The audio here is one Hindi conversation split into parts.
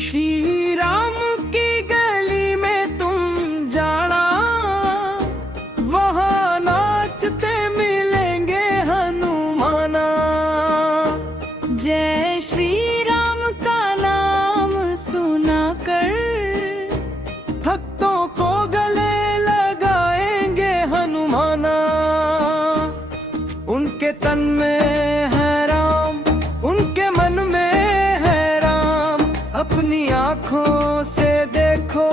श्री राम की गली में तुम जाना, वहाँ नाचते मिलेंगे हनुमाना। जय श्री राम का नाम सुना कर भक्तों को गले लगाएंगे हनुमाना। उनके तन में है राम, उनके मन में है राम, अपनी आँखों से देखो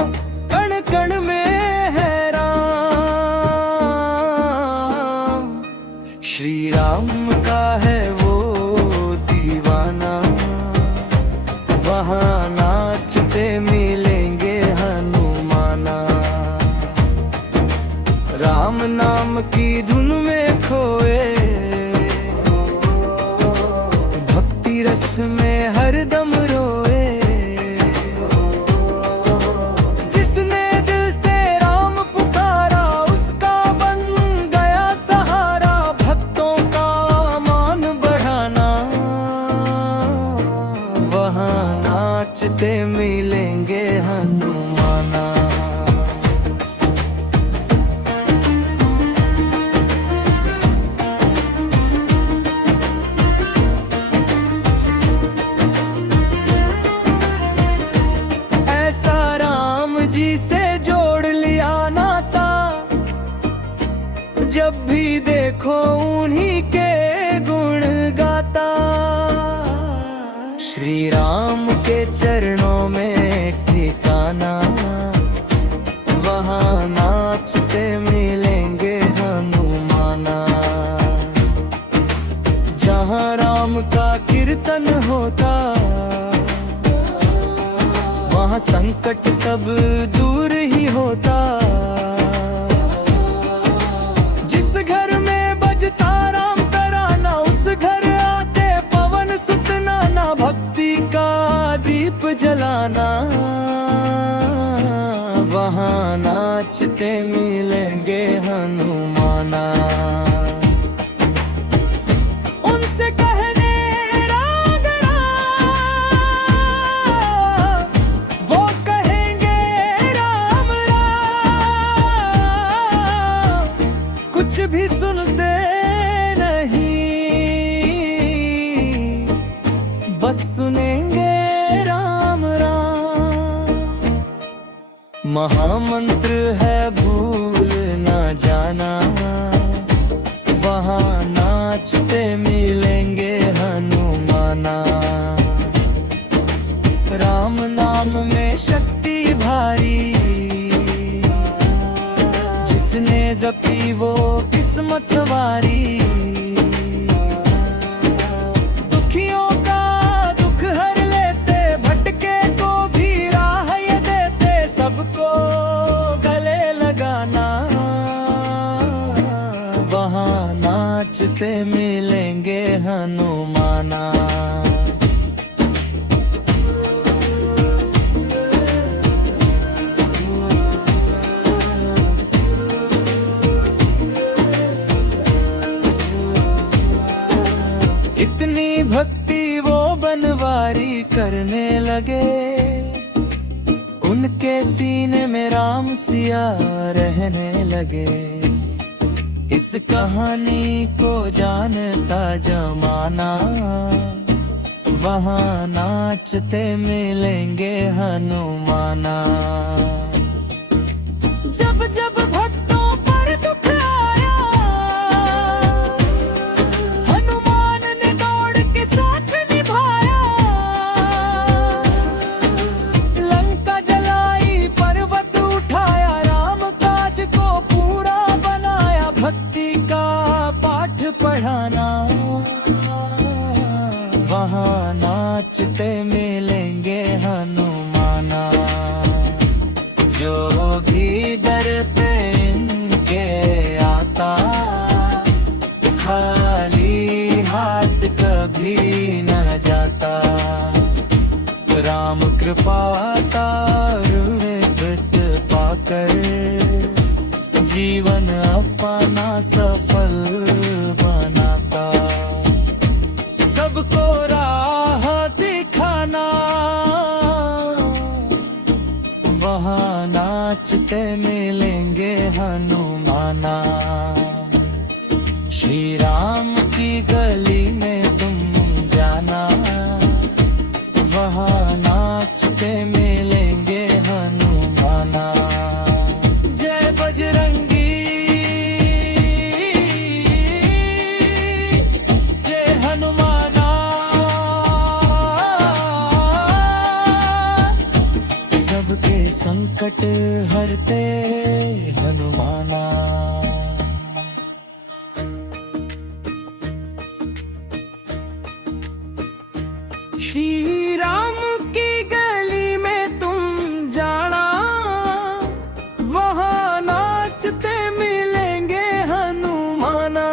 कण कण में है राम। श्री राम का है वो दीवाना, वहाँ नाचते मिलेंगे हनुमाना। राम नाम की धुन में खोए, भक्ति रस में हरदम रोए। जिसने दिल से राम पुकारा, उसका बन गया सहारा। भक्तों का मान बढ़ाना, वहाँ नाचते मिलेंगे हनुमाना। जब भी देखो उन्हीं के गुण गाता। श्री राम के चरणों में ठिकाना, वहाँ नाचते मिलेंगे हनुमाना। जहाँ राम का कीर्तन होता, वहाँ संकट सब दूर ही होता। जलाना, वहाँ नाचते मिलेंगे हनुमाना। उनसे कहने रागरा, वो कहेंगे राम राम। कुछ भी सुनते नहीं, बस सुनेंगे महामंत्र है भूल न जाना। वहाँ नाचते मिलेंगे हनुमाना। राम नाम में शक्ति भारी, जिसने जपी वो किस्मत सवारी। दुखियों का दुख हर लेते, भटके को भी राह ये देते। सबको गले लगाना, वहाँ नाचते मिलेंगे हनुमाना। इतनी भक्ति वो बनवारी करने लगे, उनके सीने में राम सिया रहने लगे। इस कहानी को जानता जमाना, वहाँ नाचते मिलेंगे हनुमाना। जब जब भक्तों पर दुख आया, हनुमान ने दौड़ के साथ निभाया। लंका जलाई, पर्वत उठाया, राम काज को पूरा बनाया। भक्ति का पाठ पढ़ाना, वहाँ नाचते मिलेंगे हनुमाना। जो भी दर पे इनके आता, खाली हाथ कभी न जाता। राम कृपा तारुण्य पाकर, जीवन अपना सफल बनाता। सबको राह दिखाना, नाचते मिलेंगे हनुमाना। श्री राम की गली में तुम जाना, वहाँ नाचते मिलेंगे हनुमाना। जय बजरंगी, जय हनुमाना। सबके संकट हरते हनुमाना। श्री राम की गली में तुम जाना, वहाँ नाचते मिलेंगे हनुमाना।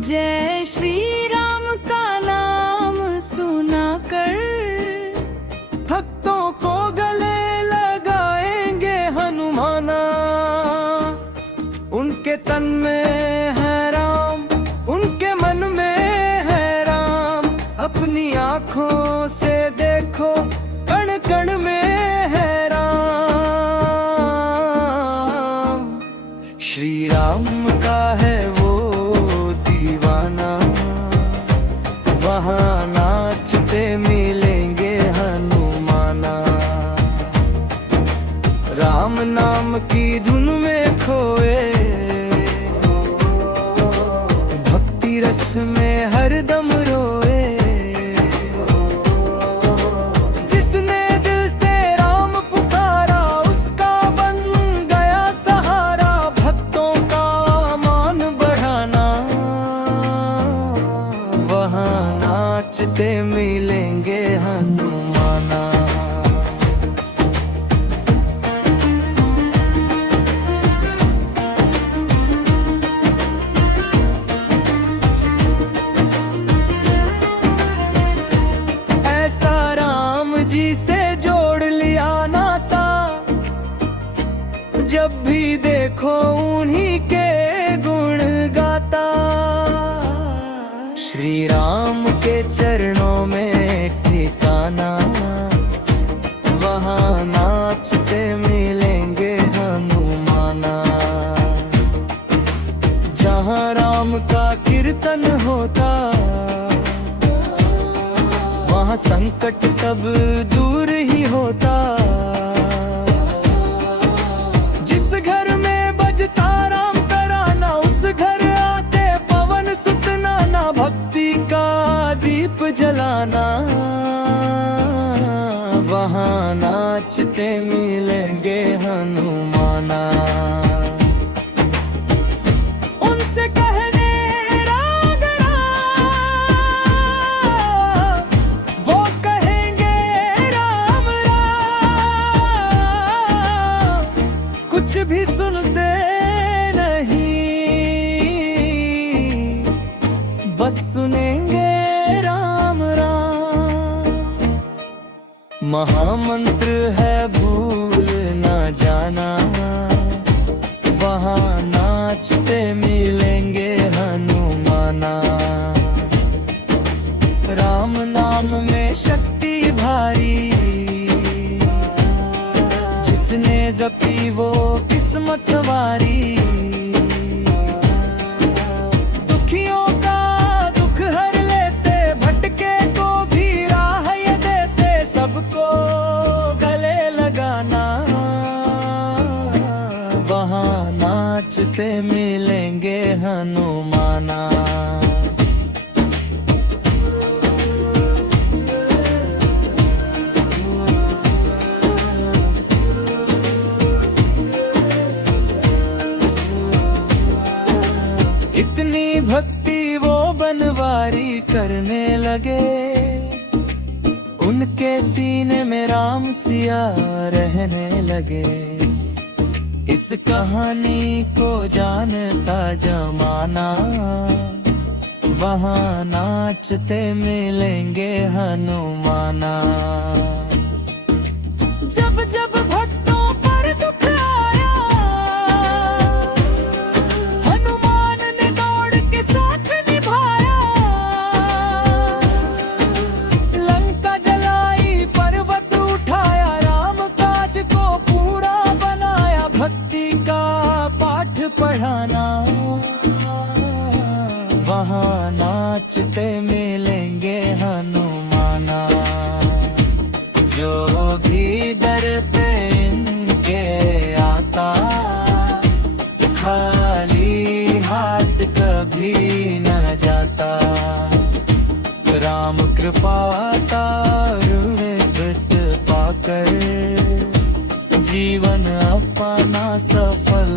जय श्री राम का नाम सुनाकर भक्तों को गले लगाएंगे हनुमाना। उनके तन में है राम, उनके मन में है राम। अपनी आँखों से देखो, कण कण में है राम। श्री राम का है वो दीवाना, वहाँ नाचते मिलेंगे हनुमाना। राम नाम की धुन में खोए, भक्ति रस में हरदम रोए। जिसने दिल से राम पुकारा, उसका बन गया सहारा। भक्तों का मान बढ़ाना, वहाँ नाचते मिलेंगे हनुमाना। जी से जोड़ लिया नाता, जब भी देखो उन्हीं के गुण गाता। श्री राम के चरणों में ठिकाना, वहाँ नाचते मिलेंगे हनुमाना। जहाँ राम का कीर्तन होता, वहाँ संकट सब दूर ही होता। जिस घर में बजता राम तराना, उस घर आते पवन सुत नाना। भक्ति का दीप जलाना, वहाँ नाचते मिलेंगे हनुमाना। कुछ भी सुनते नहीं, बस सुनेंगे राम राम। महामंत्र है भूल ना जाना, वहाँ नाचते मिलेंगे हनुमाना। राम नाम में शक्ति भारी, जिसने जपी वो किस्मत सवारी। दुखियों का दुख हर लेते, भटके को भी राह ये देते। सबको गले लगाना, वहाँ नाचते मिलेंगे हनुमाना। इतनी भक्ति वो बनवारी करने लगे, उनके सीने में राम सिया रहने लगे। इस कहानी को जानता जमाना, वहाँ नाचते मिलेंगे हनुमाना। जब जब भक्तों पर दुख आया, हनुमान ने दौड़ के साथ निभाया। लंका जलाई, पर्वत उठाया, राम काज को पूरा वहाँ नाचते मिलेंगे हनुमाना। जो भी दर पे इनके आता, खाली हाथ कभी न जाता। राम कृपा तारुण्य पाकर जीवन अपना सफल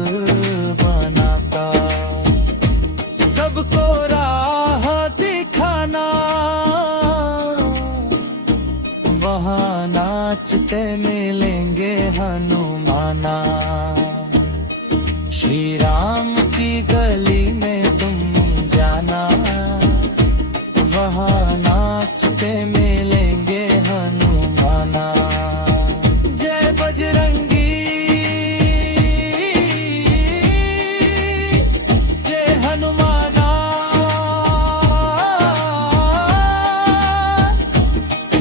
बनाता। सबको राह दिखाना, वहाँ नाचते मिलेंगे हनुमाना। श्री राम की गली में तुम जाना, वहाँ नाचते मिलेंगे हनुमाना। जय बजरंगी, जय हनुमाना।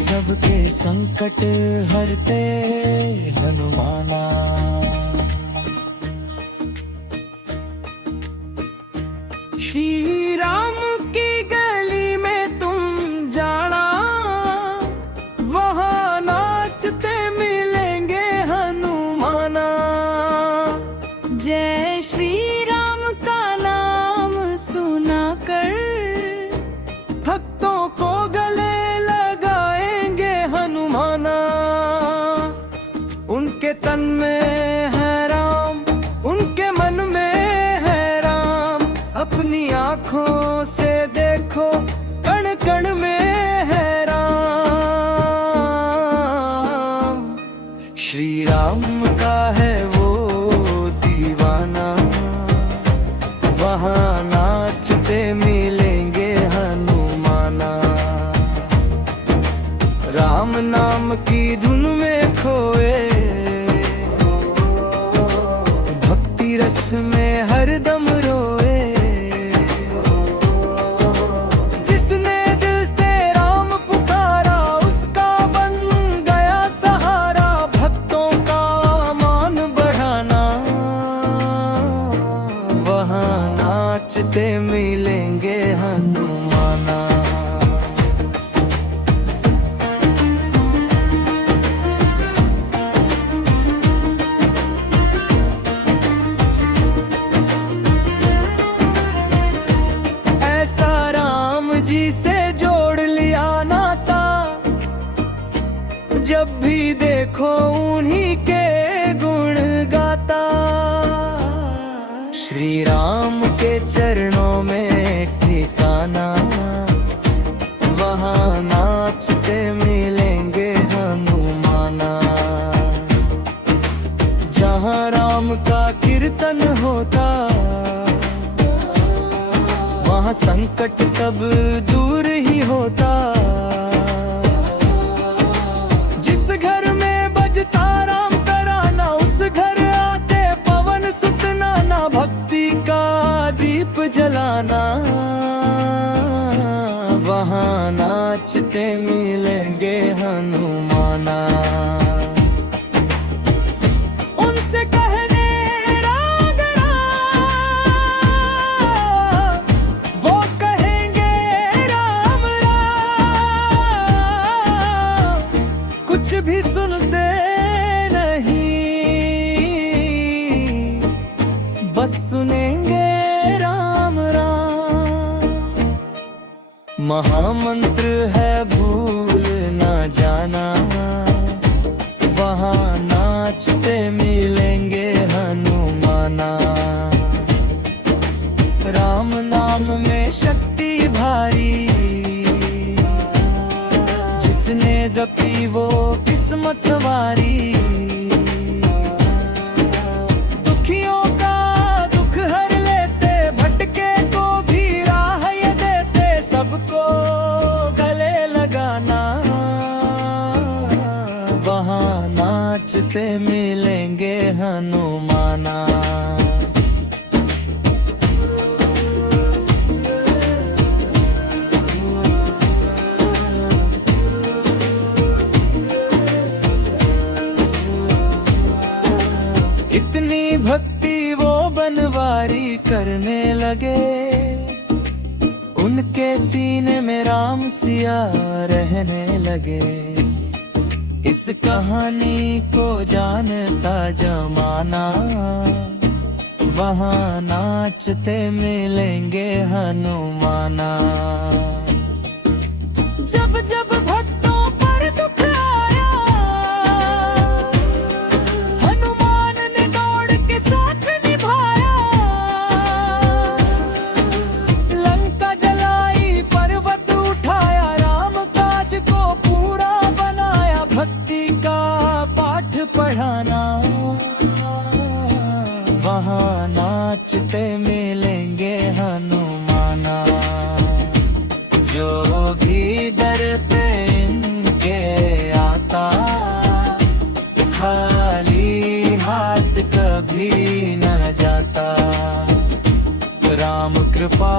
सबके संकट हरते हनुमाना। श्री राम की गली में तुम जाना, वहाँ नाचते मिलेंगे हनुमाना। जय श्री राम का नाम सुना कर भक्तों को गले लगाएंगे हनुमाना। उनके तन में है राम, उनके मन में है राम। अपनी आँखों से देखो, कण कण में है राम। श्री राम का है वो दीवाना, वहाँ नाचते मिलेंगे हनुमाना। राम नाम की धुन में खोए, भक्ति रस में हरदम रोए। जिसने दिल से राम पुकारा, उसका बन गया सहारा। भक्तों का मान बढ़ाना, वहाँ नाचते मिलेंगे हनुमाना। जब भी देखो उन्हीं के गुण गाता। श्री राम के चरणों में ठिकाना, वहाँ नाचते मिलेंगे हनुमाना। जहाँ राम का कीर्तन होता, वहाँ संकट सब दूर ही होता। राम कराना, उस घर आते पवन सुत नाना। भक्ति का दीप जलाना, वहाँ नाचते मिलेंगे हनुमाना। उनसे कहने रागरा, वो कहेंगे राम राम। कुछ भी सुनते बस सुनेंगे राम राम। महामंत्र है भूल ना जाना, वहाँ नाचते मिलेंगे हनुमाना। राम नाम में शक्ति भारी, जिसने जपी वो किस्मत सवारी। दुखियों का दुख हर लेते, भटके को भी राह ये देते। सबको गले लगाना, वहाँ नाचते मिलेंगे हनुमाना। इतनी भक्ति वो बनवारी करने लगे, उन्हें उनके सीने में राम सिया रहने लगे। इस कहानी को जानता जमाना, वहाँ नाचते मिलेंगे हनुमाना। जब जब भक्तों पर दुख आया, हनुमान ने दौड़ के साथ निभाया। लंका जलाई, पर्वत उठाया, राम काज को पूरा बनाया। भक्ति का पाठ पढ़ाना, वहाँ नाचते मिलेंगे हनुमाना। जो भी दर पे इनके आता, खाली हाथ कभी न जाता। राम कृपा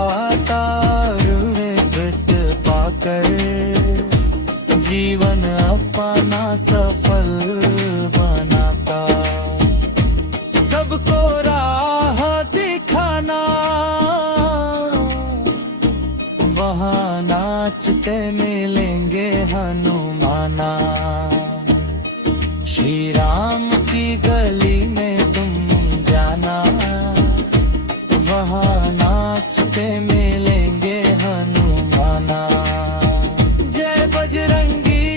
ऋण पाकर, जीवन अपना सफल बनाता। सबको राह दिखाना, वहाँ नाचते मिलेंगे हनुमाना। श्री राम की गली में तुम जाना, वहाँ नाचते मिलेंगे हनुमाना। जय बजरंगी,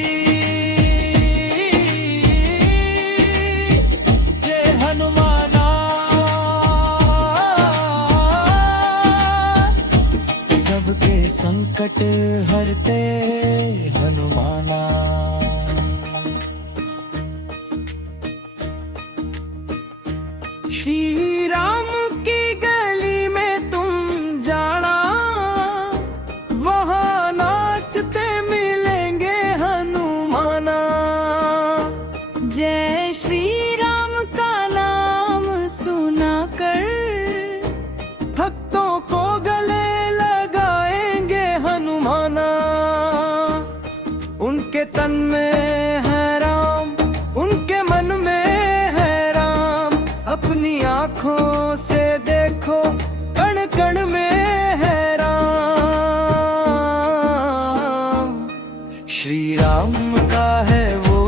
जय हनुमाना। सबके संकट हरते हनुमाना। श्री राम की गली में तुम जाना, वहाँ नाचते मिलेंगे हनुमाना। जय श्री राम का नाम सुना कर, भक्तों को गले लगाएंगे हनुमाना। उनके तन में है राम, उनके मन में है राम। अपनी आँखों से देखो, कण कण में है राम। श्री राम का है वो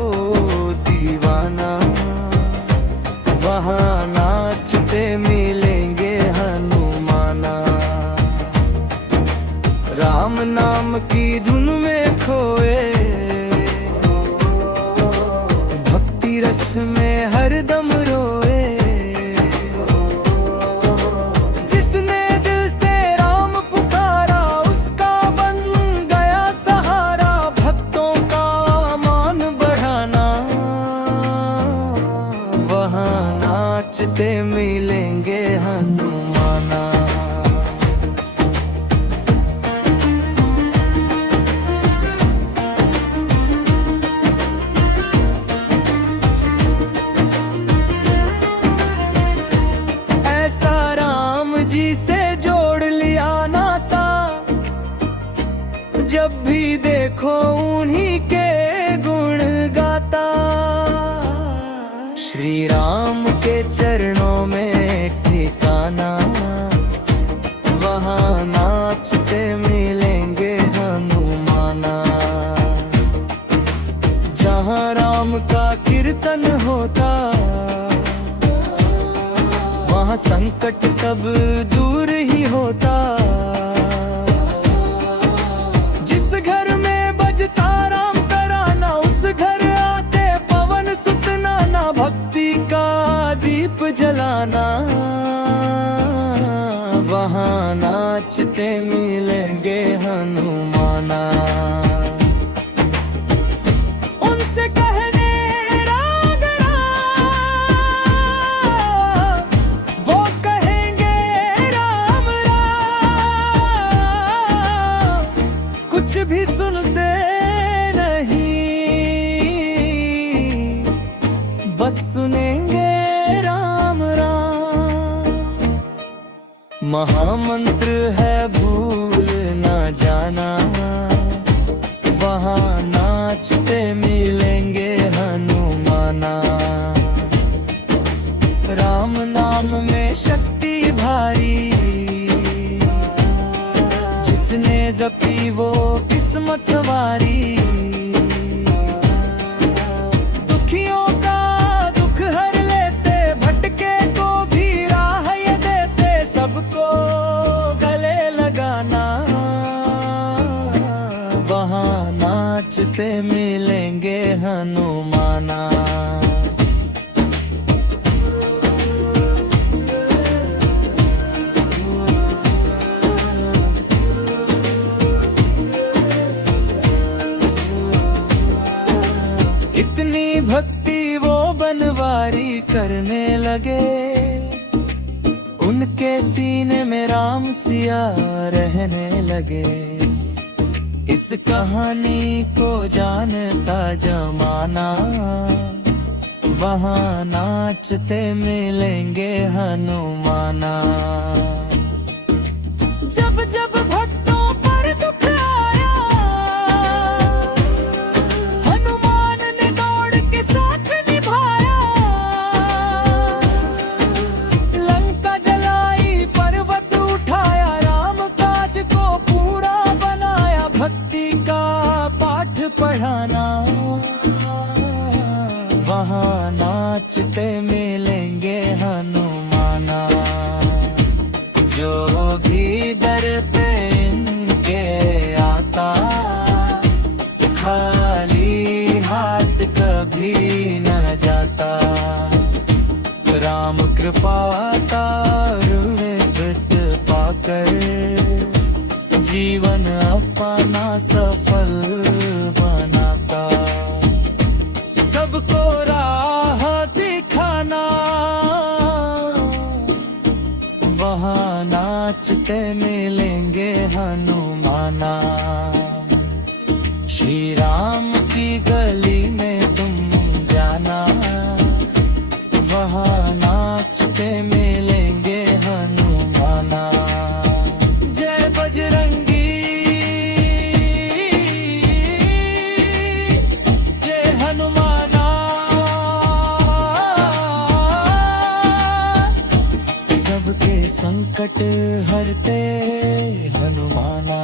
दीवाना, वहाँ नाचते मिलेंगे हनुमाना। राम नाम की धुन में खोए, भक्ति रस में हरदम रोए। जिसने दिल से राम पुकारा, उसका बन गया सहारा। भक्तों का मान बढ़ाना, वहाँ नाचते मिलेंगे हनुमाना। जब भी देखो उन्हीं के गुण गाता। श्री राम के चरणों में ठिकाना, वहाँ नाचते मिलेंगे हनुमाना। जहाँ राम का कीर्तन होता, वहाँ संकट सब दूर ही होता। दीप जलाना, वहाँ नाचते मिलेंगे हनुमाना। उनसे कहने राग राम, वो कहेंगे राम राम। कुछ भी सुनते नहीं, बस सुनेंगे महामंत्र है भूल न जाना। वहाँ नाचते मिलेंगे हनुमाना। राम नाम में शक्ति भारी, जिसने जपी वो किस्मत सवारी। दुखियों का दुख हर लेते, भटके को भी राह ये देते, सबको गले लगाना। वहाँ नाचते मिलेंगे हनुमाना। इतनी भक्ति वो बनवारी करने लगे, उनके सीने में राम सिया रहने लगे। इस कहानी को जानता जमाना, वहाँ नाचते मिलेंगे हनुमाना। जब जब भक्तों पर दुख आया, हनुमान ने दौड़ के साथ निभाया। लंका जलाई, पर्वत उठाया, राम काज को पूरा बनाया। भक्ति का पाठ पढ़ाना, वहाँ नाचते मिलेंगे हनुमाना। जो भी दर पे इनके आता, खाली हाथ कभी न जाता। राम कृपा ऋण पाकर, जीवन अपना सफल बनाता। सबको राह दिखाना, वहाँ नाचते मिलेंगे हनुमाना। श्री राम की गली में तुम जाना, वहाँ नाचते मिलेंगे हनुमाना। जय बजरंगी, जय हनुमाना। सबके संकट हरते हनुमाना।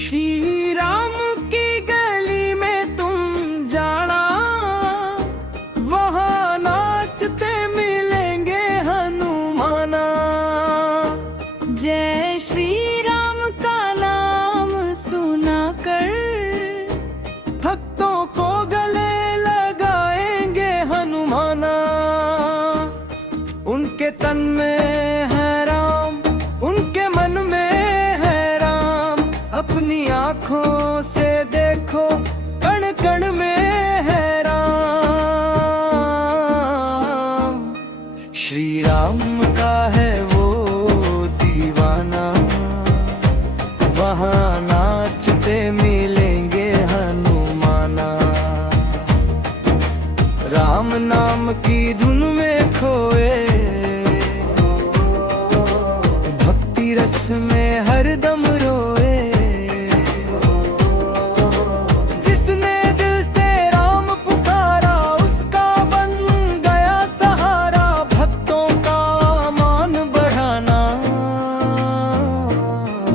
श्री राम की गली में तुम जाना, वहाँ नाचते मिलेंगे हनुमाना। जय श्री राम का नाम सुना कर, भक्तों को गले लगाएंगे हनुमाना। उनके तन में है राम, उनके मन में है राम। अपनी आँखों से देखो, कण कण में है राम। श्री राम का है वो दीवाना, वहाँ नाचते मिलेंगे हनुमाना। राम नाम की धुन में खोए, भक्ति रस में हरदम रोए। जिसने दिल से राम पुकारा, उसका बन गया सहारा। भक्तों का मान बढ़ाना,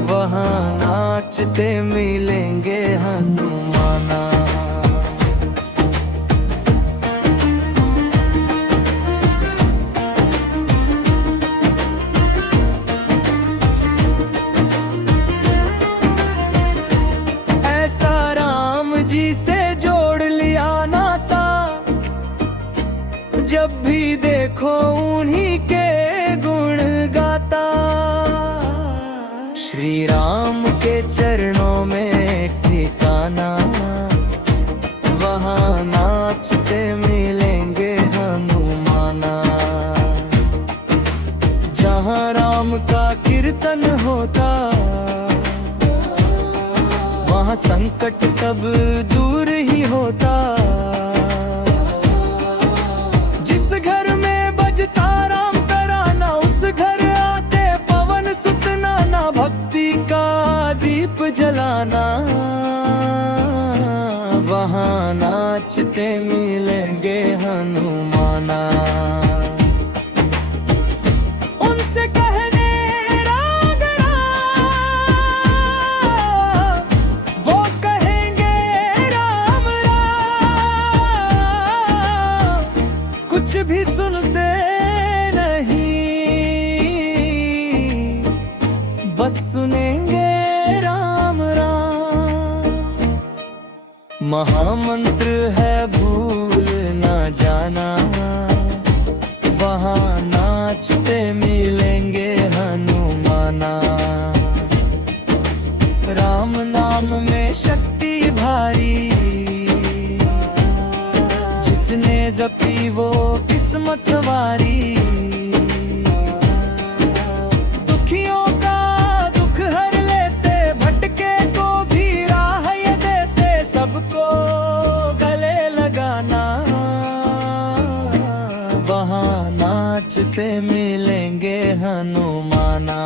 वहाँ नाचते मिलेंगे हनुमाना। जब भी देखो उन्हीं के गुण गाता। श्री राम के चरणों में ठिकाना, वहाँ नाचते मिलेंगे हनुमाना। जहाँ राम का कीर्तन होता, वहाँ संकट सब दूर ही होता। जिस घर में बजता राम तराना, उस घर आते पवन सुत नाना। भक्ति का दीप जलाना, वहाँ नाचते मिलेंगे हनुमाना। से कहने राग राम, वो कहेंगे राम राम। कुछ भी सुनते नहीं, बस सुनेंगे राम राम। महामंत्र है भूल ना जाना, वहाँ नाचते मिलेंगे हनुमाना। राम नाम में शक्ति भारी, जिसने जपी वो किस्मत सवारी। दुखियों का दुख हर लेते, भटके को भी राह ये देते, सबको गले लगाना। वहाँ नाचते मिलेंगे हनुमाना।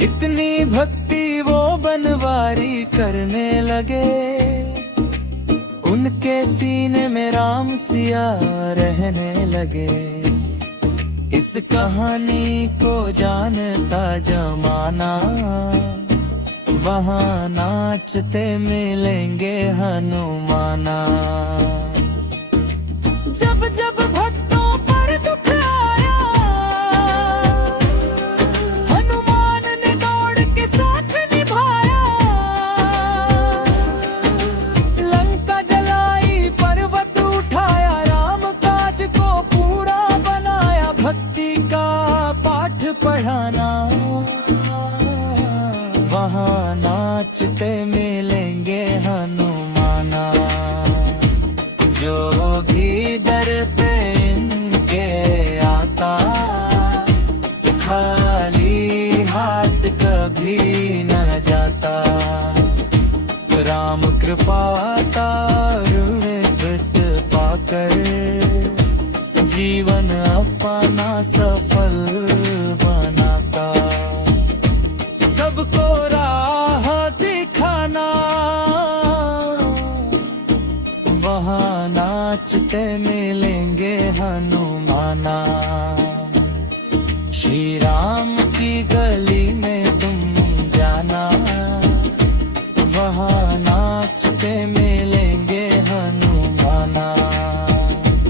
इतनी भक्ति वो बनवारी करने लगे, उनके सीने में राम सिया रहने लगे। इस कहानी को जानता जमाना, वहाँ नाचते मिलेंगे हनुमाना। जब जब भक्तों पर दुख आया, हनुमान ने दौड़ के साथ निभाया। लंका जलाई, पर्वत उठाया, राम काज को पूरा बनाया। भक्ति का पाठ पढ़ाना, वहाँ नाचते मिलेंगे हनुमाना। जो भी दर पे इनके आता, खाली हाथ कभी न जाता। राम कृपा ऋण कृत पाकर, जीवन अपना सफल बनाता। सबको राह दिखाना, वहाँ नाचते मिलेंगे हनुमाना। श्री राम की गली में तुम जाना, वहाँ नाचते मिलेंगे हनुमाना।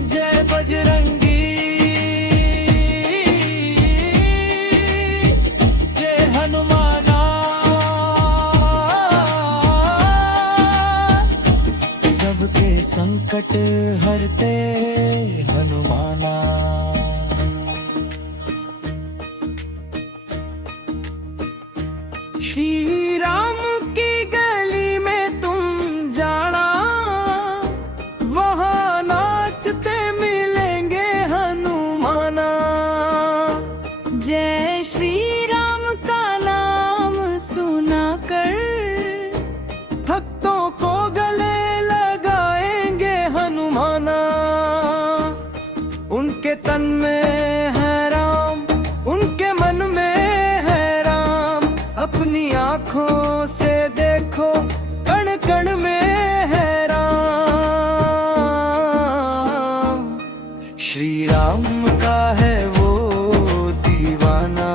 जय बजरंगी, जय हनुमाना। सबके संकट हरते हनुमाना। श्री राम की गली में तुम जाना, वहाँ नाचते मिलेंगे हनुमाना। जय श्री राम का नाम सुना कर, भक्तों को गले लगाएंगे हनुमाना। उनके तन में है राम, उनके मन में है राम। अपनी आँखों से देखो, कण कण में है राम। श्री राम का है वो दीवाना,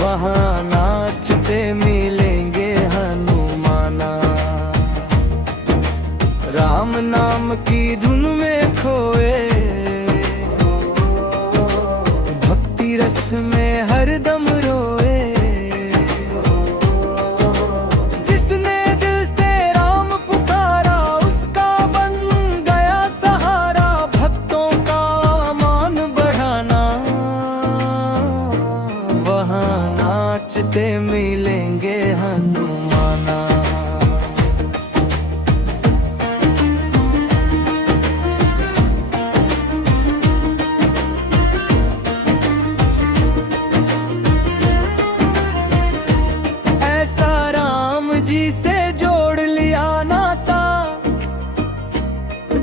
वहाँ नाचते मिलेंगे हनुमाना। राम नाम की धुन में खोए, भक्ति रस में हरदम रोए। जिसने दिल से राम पुकारा, उसका बन गया सहारा। भक्तों का मान बढ़ाना, वहाँ नाचते मिलेंगे हनुमाना।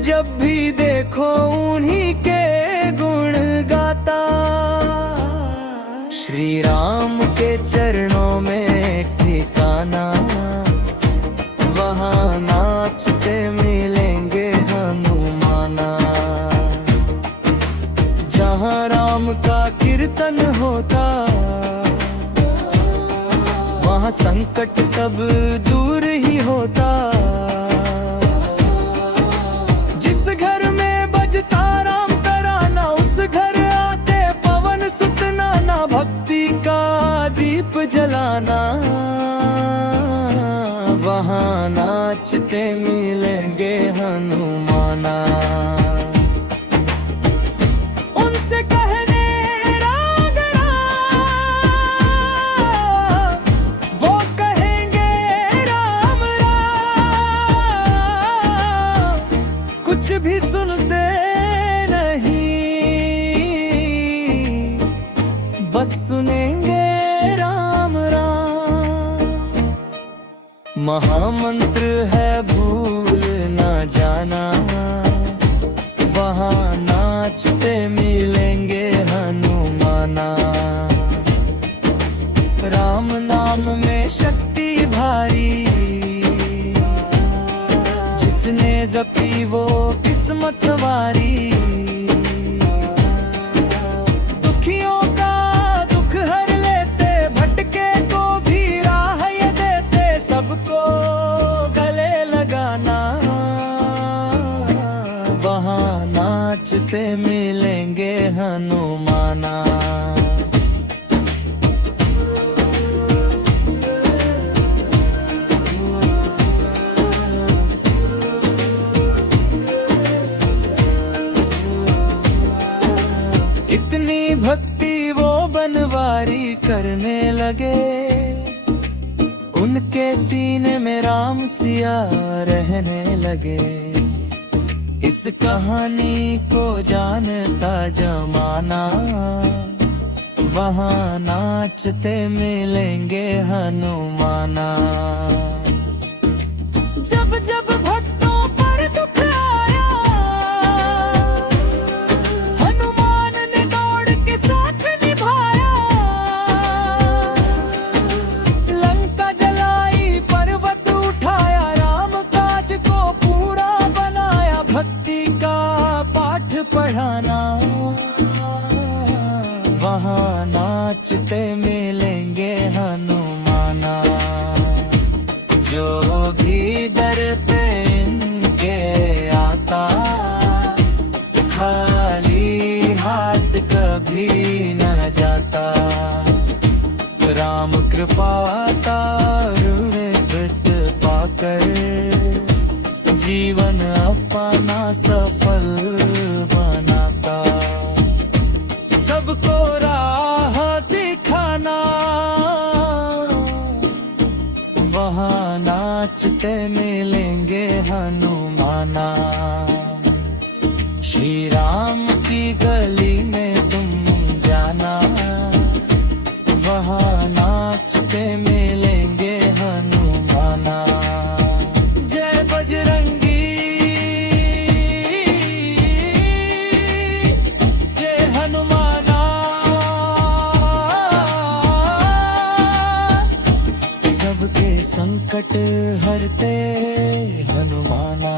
जब भी देखो उन्हीं के गुण गाता। श्री राम राम के चरणों में ठिकाना, वहाँ नाचते मिलेंगे हनुमाना। जहाँ राम का कीर्तन होता, वहाँ संकट सब दूर ही होता। जिस घर में बजता राम तराना, उस घर आते पवन सुत नाना। भक्ति का दीप जलाना, वहाँ नाचते मिलेंगे हनुमाना। उनसे कहने राग राम, वो कहेंगे राम राम। कुछ भी सुनते नहीं, बस सुनेंगे राम राम। महामंत्र है भूल ना जाना, वहाँ नाचते मिलेंगे हनुमाना। राम नाम में शक्ति भारी, जिसने जपी वो किस्मत सवारी। दुखियों का दुख हर लेते, भटके को भी राह ये देते। सबको गले लगाना, वहाँ नाचते मिलेंगे हनुमाना। इतनी भक्ति वो बनवारी करने लगे, उनके सीने में राम सिया रहने लगे। इस कहानी को जानता जमाना, वहाँ नाचते मिलेंगे हनुमाना। जब जब भक्तों पर दुख आया, हनुमान ने दौड़ के साथ निभाया। लंका जलाई, पर्वत उठाया, राम काज को पूरा बनाया। भक्ति का पाठ पढ़ाना, वहाँ नाचते मिलेंगे हनुमाना। जो भी दर पे इनके आता, खाली हाथ कभी न जाता। राम कृपा ऋण कृत पाकर, जीवन अपना सफल बनाता। सबको राह दिखाना, वहाँ नाचते मिलेंगे हनुमाना। श्री राम की गली में तुम जाना, वहाँ नाचते मिलेंगे हनुमाना। जय बजरंगी, जय हनुमाना। सबके संकट हरते हनुमाना।